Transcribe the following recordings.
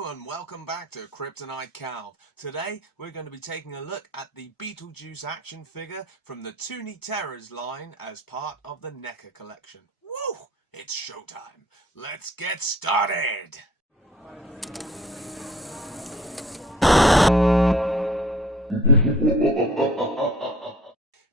Hello and welcome back to Kryptonite-Calv. Today we're going to be taking a look at the Beetlejuice action figure from the Toony Terrors line as part of the Neca collection. Woo! It's showtime. Let's get started!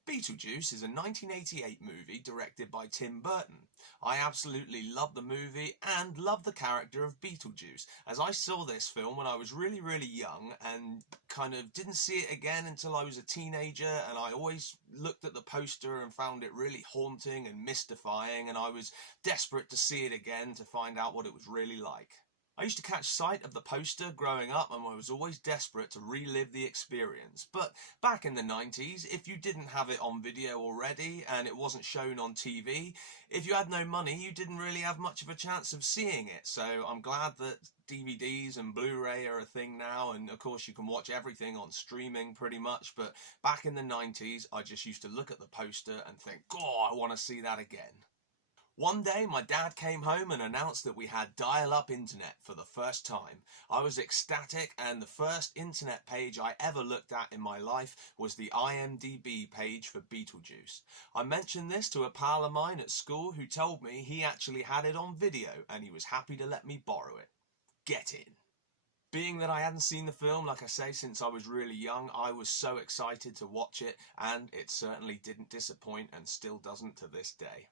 Beetlejuice is a 1988 movie directed by Tim Burton. I absolutely love the movie and love the character of Beetlejuice, as I saw this film when I was really young and kind of didn't see it again until I was a teenager, and I always looked at the poster and found it really haunting and mystifying, and I was desperate to see it again to find out what it was really like. I used to catch sight of the poster growing up and I was always desperate to relive the experience. But back in the 90s, if you didn't have it on video already and it wasn't shown on TV, if you had no money, you didn't really have much of a chance of seeing it. So I'm glad that DVDs and Blu-ray are a thing now, and of course you can watch everything on streaming pretty much. But back in the 90s, I just used to look at the poster and think, oh, I want to see that again. One day my dad came home and announced that we had dial-up internet for the first time. I was ecstatic, and the first internet page I ever looked at in my life was the IMDb page for Beetlejuice. I mentioned this to a pal of mine at school who told me he actually had it on video and he was happy to let me borrow it. Get in. Being that I hadn't seen the film, like I say, since I was really young, I was so excited to watch it, and it certainly didn't disappoint and still doesn't to this day.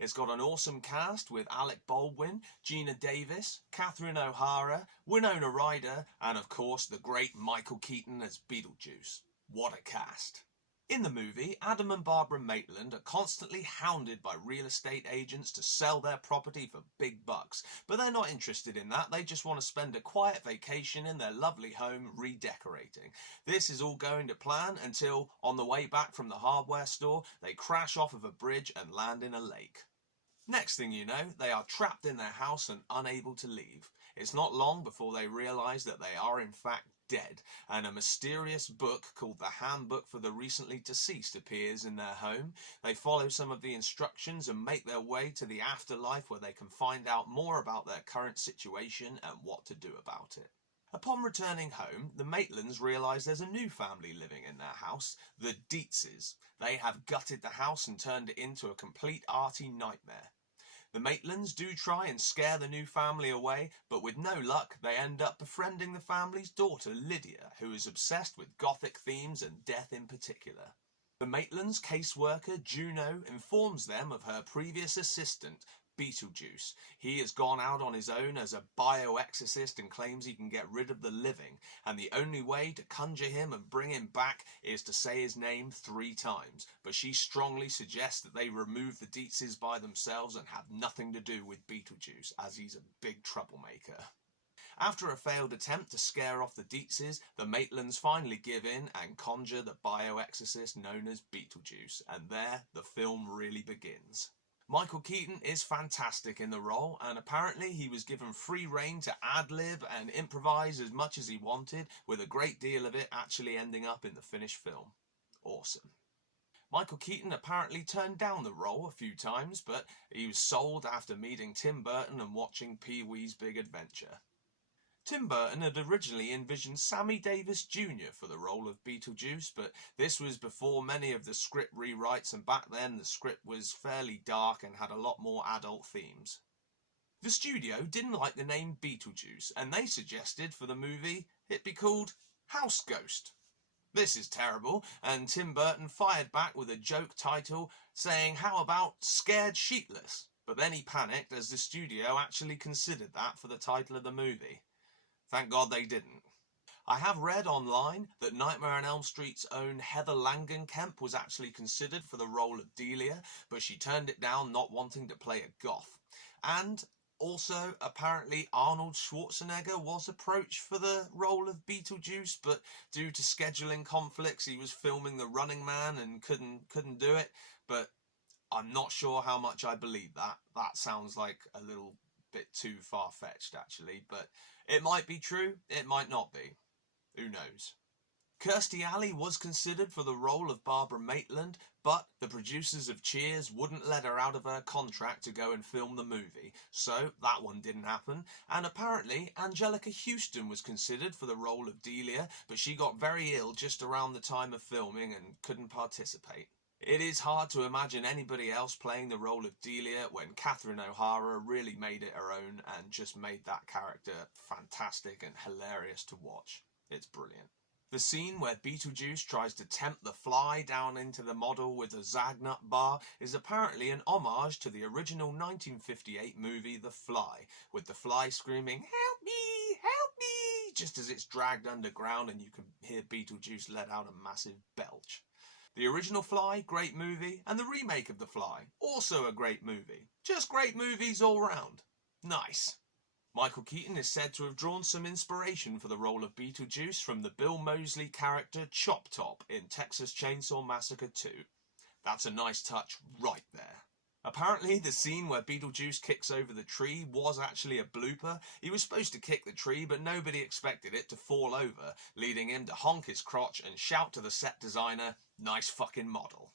It's got an awesome cast with Alec Baldwin, Gina Davis, Catherine O'Hara, Winona Ryder, and of course the great Michael Keaton as Beetlejuice. What a cast! In the movie, Adam and Barbara Maitland are constantly hounded by real estate agents to sell their property for big bucks, but they're not interested in that. They just want to spend a quiet vacation in their lovely home redecorating. This is all going to plan until, on the way back from the hardware store, they crash off of a bridge and land in a lake. Next thing you know, they are trapped in their house and unable to leave. It's not long before they realise that they are in fact dead, and a mysterious book called The Handbook for the Recently Deceased appears in their home. They follow some of the instructions and make their way to the afterlife, where they can find out more about their current situation and what to do about it. Upon returning home, the Maitlands realise there's a new family living in their house, the Dietzes. They have gutted the house and turned it into a complete arty nightmare. The Maitlands do try and scare the new family away, but with no luck, they end up befriending the family's daughter, Lydia, who is obsessed with gothic themes and death in particular. The Maitlands' caseworker, Juno, informs them of her previous assistant, Beetlejuice. He has gone out on his own as a bioexorcist and claims he can get rid of the living, and the only way to conjure him and bring him back is to say his name 3 times, but she strongly suggests that they remove the Dietzes by themselves and have nothing to do with Beetlejuice, as he's a big troublemaker. After a failed attempt to scare off the Dietzes, the Maitlands finally give in and conjure the bioexorcist known as Beetlejuice, and there the film really begins. Michael Keaton is fantastic in the role, and apparently he was given free rein to ad-lib and improvise as much as he wanted, with a great deal of it actually ending up in the finished film. Awesome. Michael Keaton apparently turned down the role a few times, but he was sold after meeting Tim Burton and watching Pee-wee's Big Adventure. Tim Burton had originally envisioned Sammy Davis Jr. for the role of Beetlejuice, but this was before many of the script rewrites, and back then the script was fairly dark and had a lot more adult themes. The studio didn't like the name Beetlejuice, and they suggested for the movie it be called House Ghost. This is terrible, and Tim Burton fired back with a joke title saying, how about Scared Sheetless? But then he panicked, as the studio actually considered that for the title of the movie. Thank God they didn't. I have read online that Nightmare on Elm Street's own Heather Langenkamp was actually considered for the role of Delia, but she turned it down, not wanting to play a goth. And also, apparently Arnold Schwarzenegger was approached for the role of Beetlejuice, but due to scheduling conflicts, he was filming The Running Man and couldn't do it. But I'm not sure how much I believe that. That sounds like a little bit too far-fetched, actually, but it might be true, it might not be. Who knows? Kirstie Alley was considered for the role of Barbara Maitland, but the producers of Cheers wouldn't let her out of her contract to go and film the movie, so that one didn't happen. And apparently Angelica Houston was considered for the role of Delia, but she got very ill just around the time of filming and couldn't participate. It is hard to imagine anybody else playing the role of Delia when Catherine O'Hara really made it her own and just made that character fantastic and hilarious to watch. It's brilliant. The scene where Beetlejuice tries to tempt the fly down into the model with a Zagnut bar is apparently an homage to the original 1958 movie The Fly, with the fly screaming, "Help me! Help me!" just as it's dragged underground and you can hear Beetlejuice let out a massive belch. The original Fly, great movie, and the remake of The Fly, also a great movie. Just great movies all round. Nice. Michael Keaton is said to have drawn some inspiration for the role of Beetlejuice from the Bill Moseley character Chop Top in Texas Chainsaw Massacre 2. That's a nice touch right there. Apparently, the scene where Beetlejuice kicks over the tree was actually a blooper. He was supposed to kick the tree, but nobody expected it to fall over, leading him to honk his crotch and shout to the set designer, "Nice fucking model."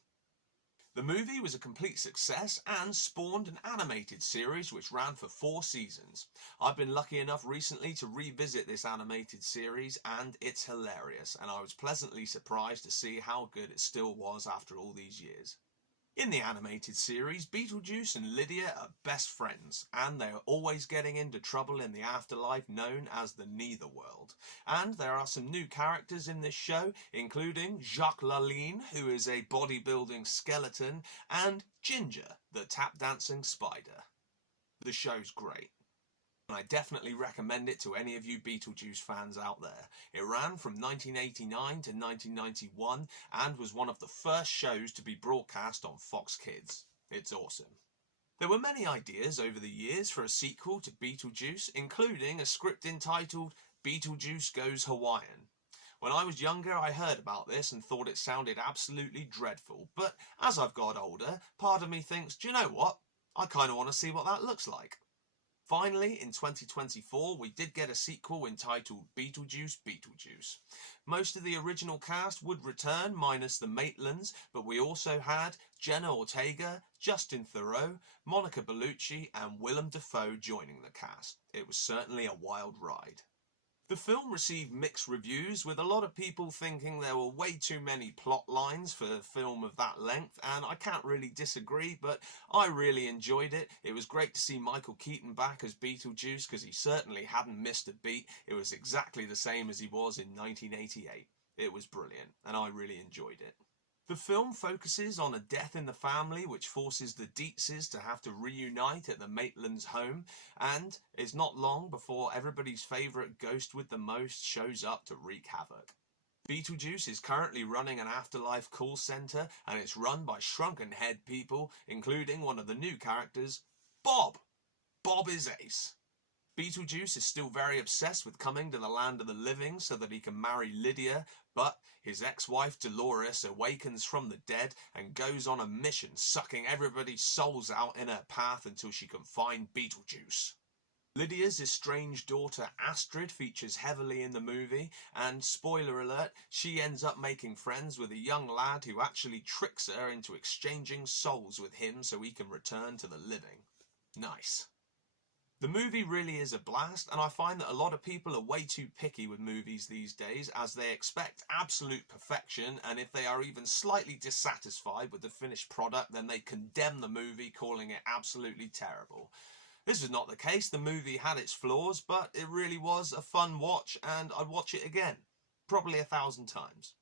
The movie was a complete success and spawned an animated series which ran for 4 seasons. I've been lucky enough recently to revisit this animated series and it's hilarious, and I was pleasantly surprised to see how good it still was after all these years. In the animated series, Beetlejuice and Lydia are best friends, and they are always getting into trouble in the afterlife known as the Netherworld. And there are some new characters in this show, including Jacques Laline, who is a bodybuilding skeleton, and Ginger, the tap-dancing spider. The show's great. I definitely recommend it to any of you Beetlejuice fans out there. It ran from 1989 to 1991 and was one of the first shows to be broadcast on Fox Kids. It's awesome. There were many ideas over the years for a sequel to Beetlejuice, including a script entitled Beetlejuice Goes Hawaiian. When I was younger, I heard about this and thought it sounded absolutely dreadful, but as I've got older, part of me thinks, do you know what? I kind of want to see what that looks like. Finally, in 2024, we did get a sequel entitled Beetlejuice, Beetlejuice. Most of the original cast would return, minus the Maitlands, but we also had Jenna Ortega, Justin Theroux, Monica Bellucci and Willem Dafoe joining the cast. It was certainly a wild ride. The film received mixed reviews, with a lot of people thinking there were way too many plot lines for a film of that length, and I can't really disagree, but I really enjoyed it. It was great to see Michael Keaton back as Beetlejuice, because he certainly hadn't missed a beat. It was exactly the same as he was in 1988. It was brilliant, and I really enjoyed it. The film focuses on a death in the family which forces the Dietzes to have to reunite at the Maitlands' home, and it's not long before everybody's favourite ghost with the most shows up to wreak havoc. Beetlejuice is currently running an afterlife call centre, and it's run by shrunken head people, including one of the new characters, Bob. Bob is ace. Beetlejuice is still very obsessed with coming to the land of the living so that he can marry Lydia, but his ex-wife Dolores awakens from the dead and goes on a mission, sucking everybody's souls out in her path until she can find Beetlejuice. Lydia's estranged daughter Astrid features heavily in the movie, and spoiler alert, she ends up making friends with a young lad who actually tricks her into exchanging souls with him so he can return to the living. Nice. The movie really is a blast, and I find that a lot of people are way too picky with movies these days, as they expect absolute perfection, and if they are even slightly dissatisfied with the finished product, then they condemn the movie, calling it absolutely terrible. This was not the case. The movie had its flaws, but it really was a fun watch, and I'd watch it again, probably 1,000 times.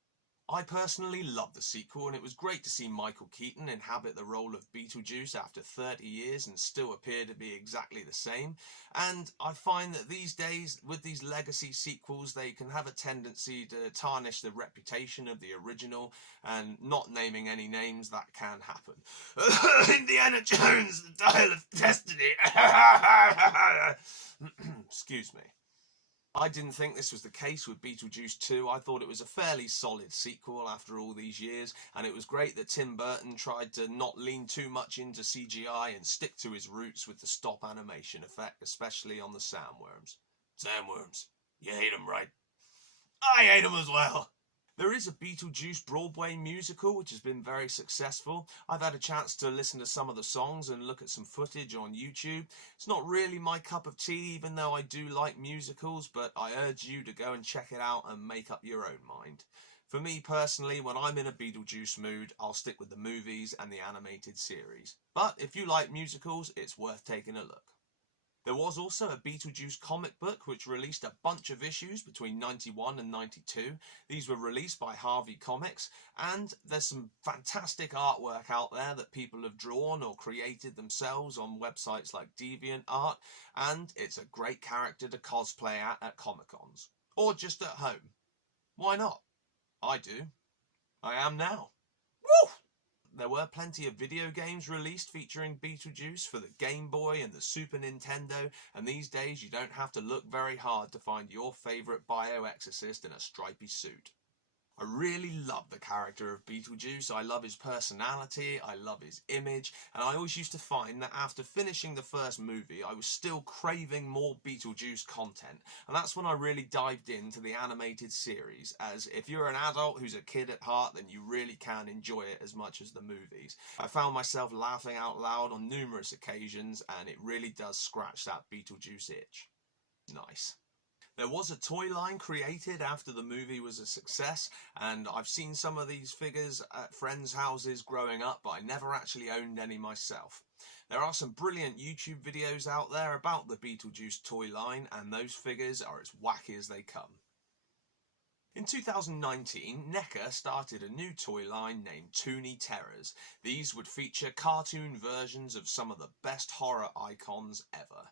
I personally love the sequel, and it was great to see Michael Keaton inhabit the role of Beetlejuice after 30 years and still appear to be exactly the same. And I find that these days, with these legacy sequels, they can have a tendency to tarnish the reputation of the original, and not naming any names, that can happen. Indiana Jones, the Dial of Destiny. Excuse me. I didn't think this was the case with Beetlejuice 2. I thought it was a fairly solid sequel after all these years, and it was great that Tim Burton tried to not lean too much into CGI and stick to his roots with the stop animation effect, especially on the sandworms. Sandworms. You hate them, right? I hate them as well. There is a Beetlejuice Broadway musical which has been very successful. I've had a chance to listen to some of the songs and look at some footage on YouTube. It's not really my cup of tea, even though I do like musicals, but I urge you to go and check it out and make up your own mind. For me personally, when I'm in a Beetlejuice mood, I'll stick with the movies and the animated series. But if you like musicals, it's worth taking a look. There was also a Beetlejuice comic book which released a bunch of issues between 91 and 92. These were released by Harvey Comics, and there's some fantastic artwork out there that people have drawn or created themselves on websites like DeviantArt, and it's a great character to cosplay at Comic-Cons. Or just at home. Why not? I do. I am now. Woo! There were plenty of video games released featuring Beetlejuice for the Game Boy and the Super Nintendo, and these days you don't have to look very hard to find your favourite bioexorcist in a stripy suit. I really love the character of Beetlejuice. I love his personality, I love his image, and I always used to find that after finishing the first movie I was still craving more Beetlejuice content, and that's when I really dived into the animated series, as if you're an adult who's a kid at heart, then you really can enjoy it as much as the movies. I found myself laughing out loud on numerous occasions, and it really does scratch that Beetlejuice itch. Nice. There was a toy line created after the movie was a success, and I've seen some of these figures at friends' houses growing up, but I never actually owned any myself. There are some brilliant YouTube videos out there about the Beetlejuice toy line, and those figures are as wacky as they come. In 2019, Neca started a new toy line named Toony Terrors. These would feature cartoon versions of some of the best horror icons ever.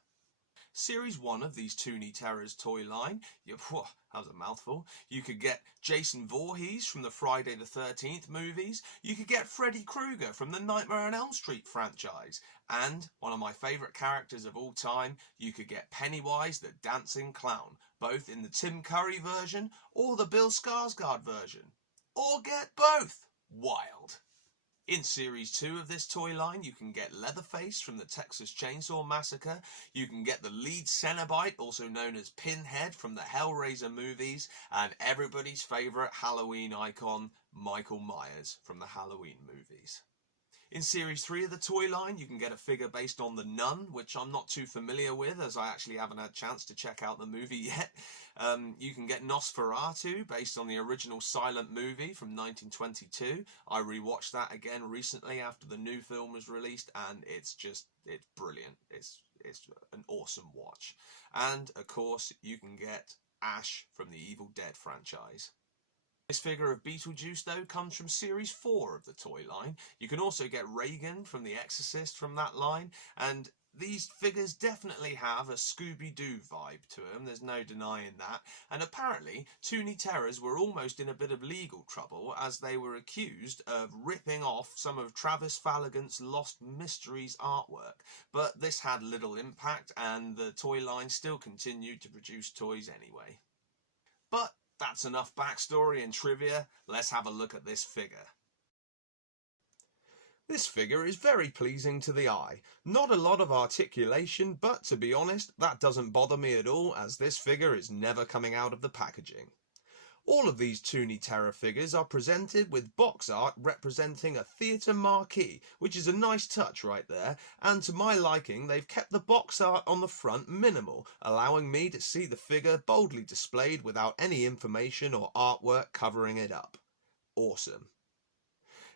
Series 1 of these Toony Terrors toy line, that was a mouthful. You could get Jason Voorhees from the Friday the 13th movies, you could get Freddy Krueger from the Nightmare on Elm Street franchise, and one of my favourite characters of all time, you could get Pennywise the Dancing Clown, both in the Tim Curry version or the Bill Skarsgård version. Or get both! Wild. In Series 2 of this toy line, you can get Leatherface from the Texas Chainsaw Massacre, you can get the lead Cenobite, also known as Pinhead from the Hellraiser movies, and everybody's favourite Halloween icon, Michael Myers from the Halloween movies. In Series 3 of the toy line, you can get a figure based on The Nun, which I'm not too familiar with, as I actually haven't had a chance to check out the movie yet. You can get Nosferatu, based on the original silent movie from 1922. I rewatched that again recently after the new film was released, and it's brilliant. It's an awesome watch. And, of course, you can get Ash from the Evil Dead franchise. This figure of Beetlejuice, though, comes from Series 4 of the toy line. You can also get Reagan from The Exorcist from that line, and these figures definitely have a Scooby-Doo vibe to them, there's no denying that, and apparently Toony Terrors were almost in a bit of legal trouble as they were accused of ripping off some of Travis Falligant's Lost Mysteries artwork, but this had little impact and the toy line still continued to produce toys anyway. But that's enough backstory and trivia, let's have a look at this figure. This figure is very pleasing to the eye. Not a lot of articulation, but to be honest, that doesn't bother me at all, as this figure is never coming out of the packaging. All of these Toony Terror figures are presented with box art representing a theatre marquee, which is a nice touch right there, and to my liking they've kept the box art on the front minimal, allowing me to see the figure boldly displayed without any information or artwork covering it up. Awesome.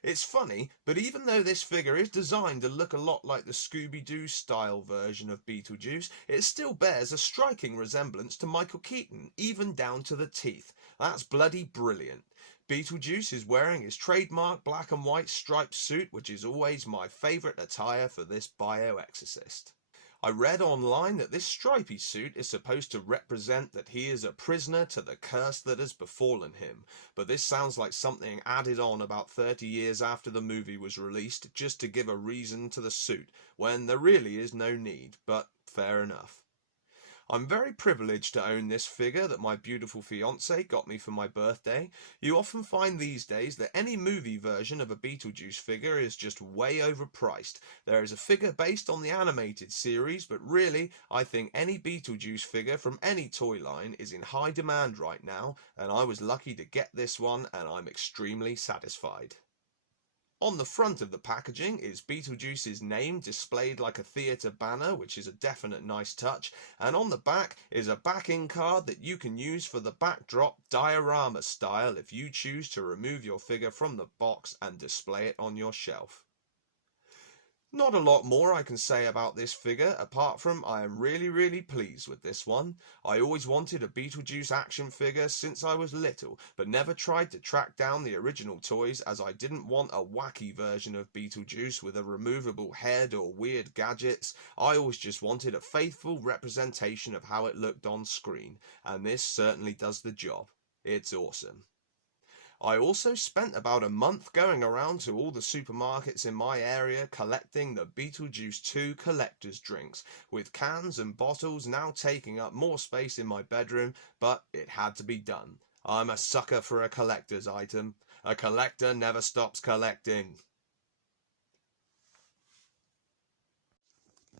It's funny, but even though this figure is designed to look a lot like the Scooby-Doo style version of Beetlejuice, it still bears a striking resemblance to Michael Keaton, even down to the teeth. That's bloody brilliant. Beetlejuice is wearing his trademark black and white striped suit, which is always my favourite attire for this bioexorcist. I read online that this stripy suit is supposed to represent that he is a prisoner to the curse that has befallen him, but this sounds like something added on about 30 years after the movie was released just to give a reason to the suit, when there really is no need, but fair enough. I'm very privileged to own this figure that my beautiful fiance got me for my birthday. You often find these days that any movie version of a Beetlejuice figure is just way overpriced. There is a figure based on the animated series, but really, I think any Beetlejuice figure from any toy line is in high demand right now, and I was lucky to get this one, and I'm extremely satisfied. On the front of the packaging is Beetlejuice's name displayed like a theatre banner, which is a definite nice touch, and on the back is a backing card that you can use for the backdrop diorama style if you choose to remove your figure from the box and display it on your shelf. Not a lot more I can say about this figure, apart from I am really pleased with this one. I always wanted a Beetlejuice action figure since I was little, but never tried to track down the original toys as I didn't want a wacky version of Beetlejuice with a removable head or weird gadgets. I always just wanted a faithful representation of how it looked on screen, and this certainly does the job. It's awesome. I also spent about a month going around to all the supermarkets in my area collecting the Beetlejuice 2 collector's drinks, with cans and bottles now taking up more space in my bedroom, but it had to be done. I'm a sucker for a collector's item. A collector never stops collecting.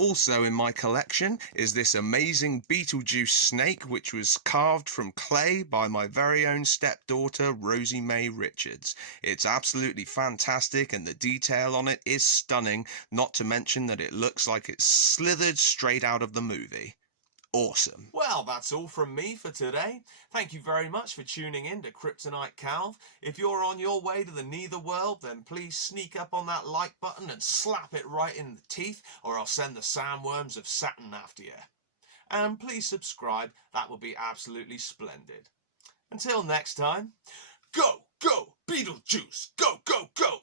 Also in my collection is this amazing Beetlejuice snake, which was carved from clay by my very own stepdaughter Rosie Mae Richards. It's absolutely fantastic and the detail on it is stunning, not to mention that it looks like it's slithered straight out of the movie. Awesome. Well, that's all from me for today. Thank you very much for tuning in to Kryptonite-Calv. If you're on your way to the Nether world, then please sneak up on that like button and slap it right in the teeth, or I'll send the sandworms of Saturn after you. And please subscribe, that would be absolutely splendid. Until next time, go, go, Beetlejuice, go, go, go!